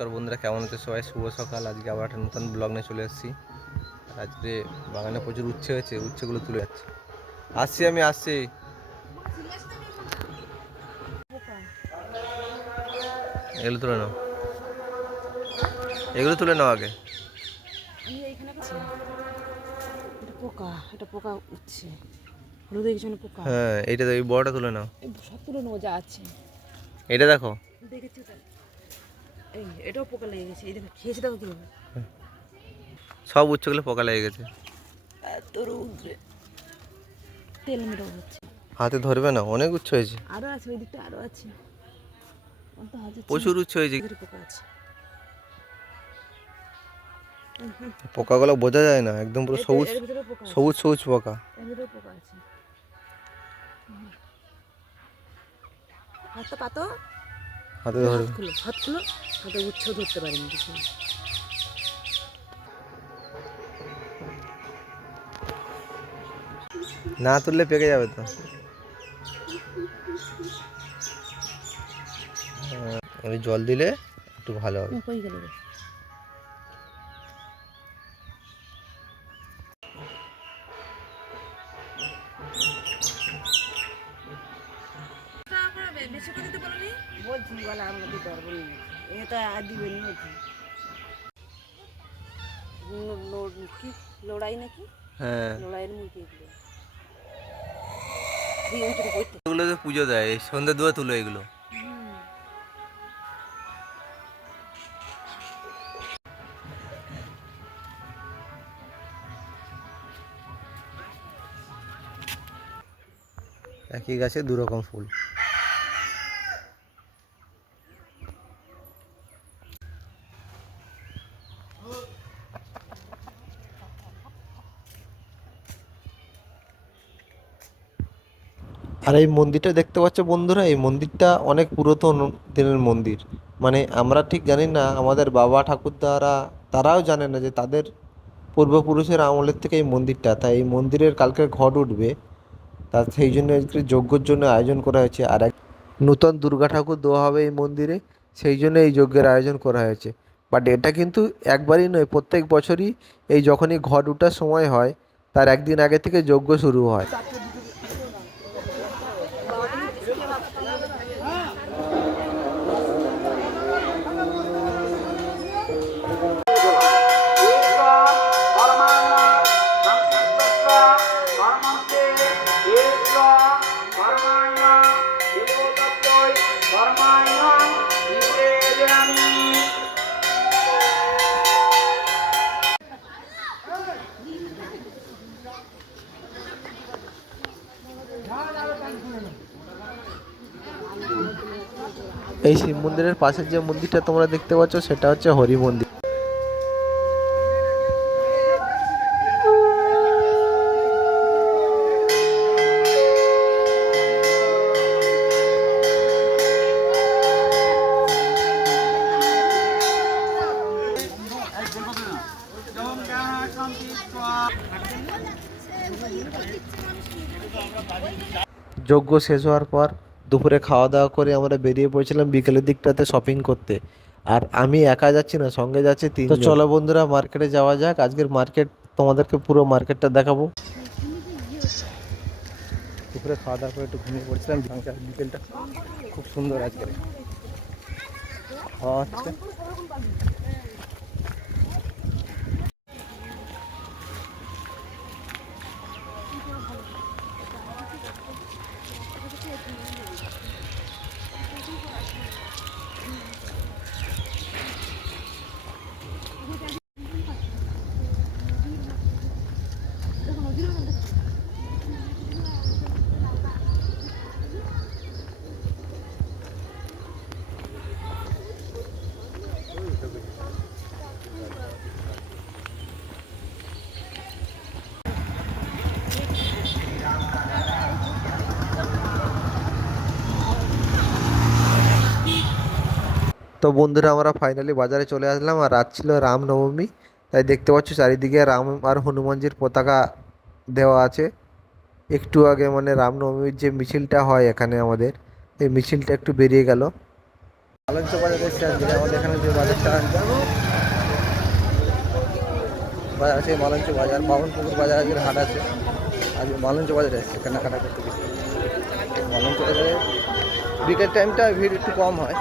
নমস্কার বন্ধুরা কেমন আছে সবাই? শুভ সকাল। আজকে আবার একটা নতুন ব্লগ নিয়ে চলে এসেছি। আজকে বাগানে প্রচুর উচ্ছে হয়েছে উচ্ছেগুলো তুলে যাচ্ছে। আসছি আমি আসছি। এগুলো তুলে নাও। এগুলো তুলে নাও আগে। পোকা এটা পোকা উঠছে হলুদের পিছনে পোকা। হ্যাঁ এইটা এই বড়টা তুলে নাও। সব তুলে নেব যা আছে। এটা দেখো। দেখেছি এই এটাও পোকা লেগে গেছে। এই দেখো খেয়েছে দেখো কীভাবে। সব উচ্ছেগুলো পোকা লেগে গেছে। তেল মেটাও হচ্ছে হাতে ধরবে না অনেক উচ্ছে হয়েছে। আরও আছে ওই দিকটা আরও আছে। প্রচুর উচ্ছে হয়েছে। পোকা আছে। পোকাগুলো বোঝা যায় না একদম পুরো সবুজ সবুজ সবুজ পোকা। পোকা আছে। পাতো? হাতে ধরে। হাত উচ্ছ ধরতে পারিনি কিছু না তুললে পেকে যাবে তো। জল দিলে একটু ভালো হবে। বলছি বলে আর নাকি? লড়াই নাকি? হ্যাঁ। লড়াইয়ের এগুলো তো পুজো দেয় সন্ধ্যে দুয়া তুলো এগুলো। একই গাছে দু রকম ফুল। আর এই মন্দিরটা দেখতে পাচ্ছ বন্ধুরা, এই মন্দিরটা অনেক পুরাতন দিনের মন্দির। মানে আমরা ঠিক জানি না, আমাদের বাবা ঠাকুরদারা, তারাও জানে না যে তাদের পূর্বপুরুষের আমলের থেকে এই মন্দিরটা। তাই এই মন্দিরের কালকে ঘট উঠবে। তা সেই জন্য আজকে যজ্ঞর জন্য আয়োজন করা হয়েছে। আর এক নূতন দুর্গা ঠাকুর দেওয়া হবে এই মন্দিরে। সেই জন্য এই যজ্ঞের আয়োজন করা হয়েছে। বাট এটা কিন্তু একবারই নয়, প্রত্যেক বছরই এই যখনই ঘট উঠার সময় হয়, তার একদিন আগে থেকে যজ্ঞ শুরু হয়। এই শিব মন্দিরের পাশের যে মন্দিরটা তোমরা দেখতে পাচ্ছ সেটা হচ্ছে হরি মন্দির। যজ্ঞ শেষ হওয়ার পর দুপুরে খাওয়া দাওয়া করে আমরা বেরিয়ে পড়েছিলাম বিকেলের দিকটাতে শপিং করতে। আর আমি একা যাচ্ছি না সঙ্গে যাচ্ছে তিন তো চলো বন্ধুরা মার্কেটে যাওয়া যাক। আজকের মার্কেট তোমাদেরকে পুরো মার্কেটটা দেখাবো। দুপুরে খাওয়া দাওয়া করে একটু ঘুমিয়ে পড়ছিলাম। বিকেলটা খুব সুন্দর আজকের খাওয়া হচ্ছে। তো বন্ধুরা, আমরা ফাইনালি বাজারে চলে আসলাম আর রাত ছিল রামনবমী। তাই দেখতে পাচ্ছ চারিদিকে রাম আর হনুমানজির পতাকা দেওয়া আছে। একটু আগে মানে রামনবমীর যে মিছিলটা হয় এখানে আমাদের, এই মিছিলটা একটু বেরিয়ে গেল। বাজার আমাদের এখানে যে বাজারটা বাজার আছে, মালঞ্চ বাজার বাজার হাট আছে। মালঞ্চ কেনাকাটা করতে মালঞ্চ বাজারে বিকেল টাইমটা ভিড় একটু কম হয়।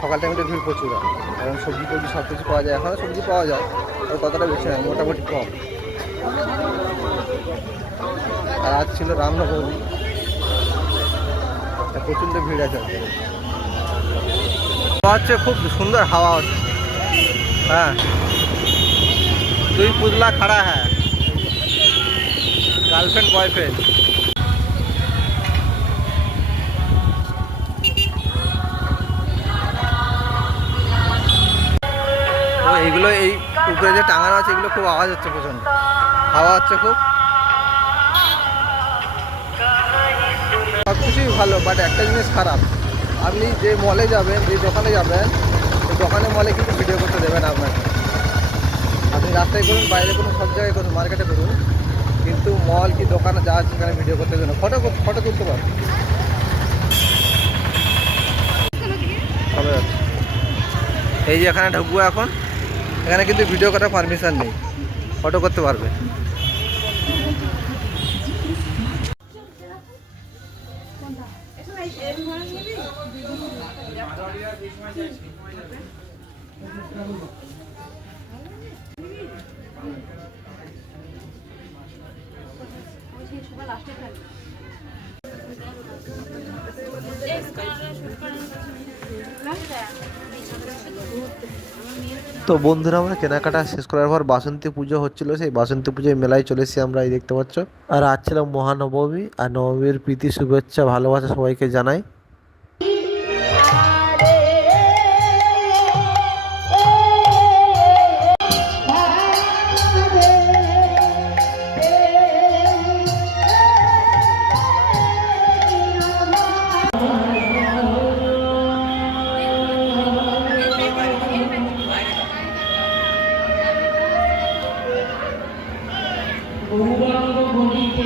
সকাল টাইমটা ভিড় প্রচুর হয়। কারণ সবজি টবজি সব কিছু পাওয়া যায় এখনও সবজি পাওয়া যায় তবে ততটা বেশি নয় মোটামুটি কম। আর আজ ছিল রামনবমী। প্রচণ্ড ভিড় আছে হচ্ছে, খুব সুন্দর হাওয়া হচ্ছে। হ্যাঁ। দুই পুতলা খাড়া হ্যাঁ। গার্লফ্রেন্ড বয়ফ্রেন্ড ও এইগুলো এই উপরে যে টাঙানো আছে এগুলো খুব আওয়াজ হচ্ছে প্রচণ্ড। হাওয়া হচ্ছে খুব। সব কিছুই ভালো বাট একটা জিনিস খারাপ। আপনি যে মলে যাবেন যে দোকানে যাবেন ওই দোকানে মলে কিন্তু ভিডিও করতে দেবেন আপনাকে। আপনি রাস্তায় করুন বাইরে করুন সব জায়গায় করুন মার্কেটে করুন। কিন্তু মল কি দোকানে যা আছে সেখানে ভিডিও করতে দেবেন ফটো ফটো তুলতে পারবেন এই যে এখানে ঢুকবো এখন। এখানে কিন্তু ভিডিও করার পারমিশন নেই। ফটো করতে পারবে। তো বন্ধুরা আমরা কেনাকাটা শেষ করার পর বাসন্তী পুজো হচ্ছিল। সেই বাসন্তী পুজোয় মেলায় চলে এসেছি আমরা, এই দেখতে পাচ্ছ। আর আজ ছিল মহানবমী, আর নবমীর প্রীতি, শুভেচ্ছা, ভালোবাসা সবাইকে জানাই।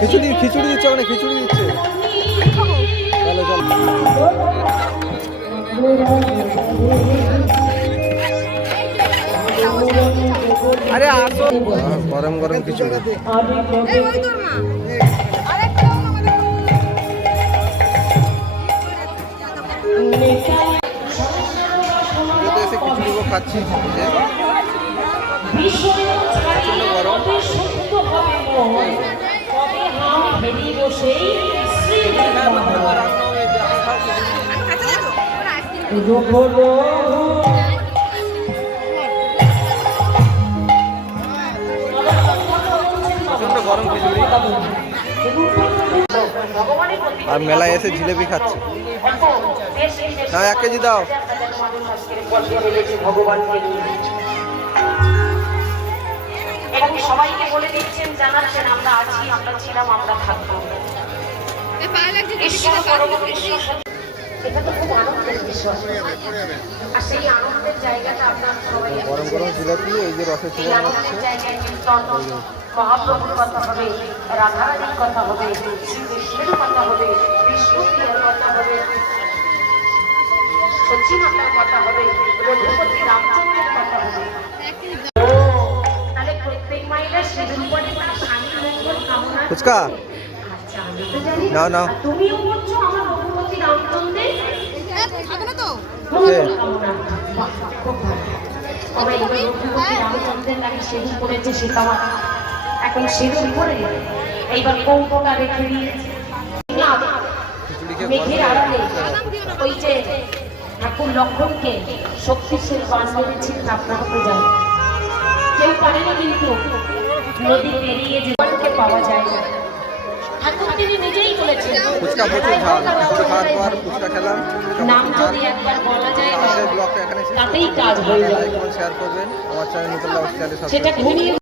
খিচুড়ি খিচুড়ি দিচ্ছে ওখানে খিচুড়ি দিচ্ছে। চলো চলো। আরে আসো। গরম গরম খিচুড়ি। এসে খিচুড়ি ভোগ খাচ্ছি। এই গরম। গরম খিচুড়ি আর মেলায় এসে জিলেপি খাচ্ছি। না এক কেজি দাও। এবং সবাইকে বলে দিচ্ছেন জানাচ্ছেন আমরা আছি আমরা ছিলাম আমরা থাকব। ঈশ্বর এটা তো খুব আনন্দের বিষয়। আর সেই আনন্দের জায়গাটা আপনার সবাই গরম গরম জিলাপি এই যে রসে এই আনন্দের জায়গায় কীর্তন মহাপ্রভুর কথা হবে রাধারানীর কথা হবে কথা হবে কথা হবে সচিমাতার কথা হবে রঘুপতি রামচন্দ্রের কথা হবে। ফুচকা? আচ্ছা, নাও নাও। তুমিও আমার রঘুপতি। তবে রঘুপতি রামচন্দ্রের নাকি পড়েছে সে তো এখন পরে এইবার কৌটোটা রেখে দিয়েছে। মেঘের আড়ালে ওই যে ঠাকুর লক্ষণকে শক্তিশালী বান মেরেছিলেন আপনারা তো জানেন কেউ পারেনি কিন্তু নদী পেরিয়ে জীবনকে পাওয়া যায় না। ঠাকুর তিনি নিজেই বলেছেন নাম যদি একবার বলা যায় তাতেই কাজ হয়ে যায় সেটা ঘুমিয়ে